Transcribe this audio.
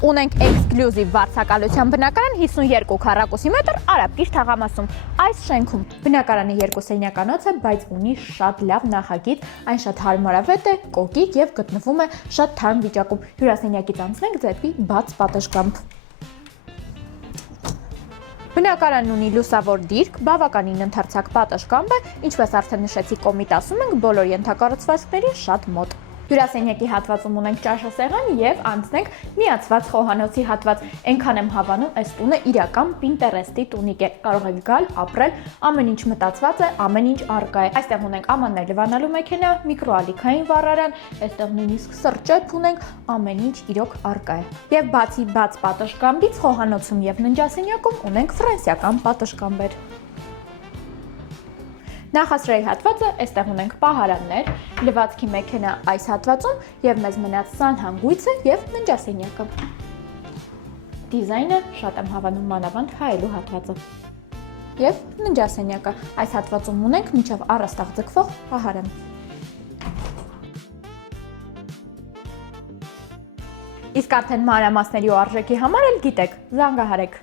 Ունենք էքսկլյուզիվ վարձակալության բնակարան 52 քառակուսի մետր Արաբկիր թաղամասում։ Այս շենքում բնակարանը 2 սենյականոց է, բայց ունի շատ լավ նախագիծ, այն շատ հարմարավետ է, կոկիկ եւ գտնվում է շատ թարմ վիճակում։ Հյուրասենյակից անցնենք դեպի բաց պատշգամբ։ Բնակարանն ունի լուսավոր դիրք, բավականին ընդարձակ պատշգամբ է, ինչպես արդեն նշեցի, կոմիտ ասում ենք, բոլոր ենթակառուցվածքների շատ մոտ։ Հյուրասենյակի հատվածում ունենք ճաշասեղան եւ անցնենք միացված խոհանոցի հատված։ Այնքան եմ հավանում, այս տունը իրական Pinterest-ի տունիկ է։ Կարող եք գալ, ապրել, ամեն ինչ մտածված է, ամեն ինչ առկա է։ Այստեղ ունենք ամաններ լվանալու մեքենա, միկրոալիքային վառարան, այստեղ նույնիսկ սրճեփ ունենք, ամեն ինչ իրոք առկա է։ Եվ բացի բաց պատշգամբից խոհանոցում եւ ննջասենյակում ունենք ֆրանսիական պատշգամբեր։ Նախասրահի հատվածը, այստեղ ունենք պահարաններ, լվացքի մեքենա այս հատվածում եւ մեզ մնաց սանհանգույցը եւ ննջասենյակը։ Դիզայնը շատ եմ հավանում մանավանդ հայելու հատվածը։ Եվ ննջասենյակը, այս հատվածում ունենք մինչև առաստաղ ձգվող պահարան։ Իսկ արդեն մանրամասների ու արժեքի համար էլ գիտեք, զանգահարեք։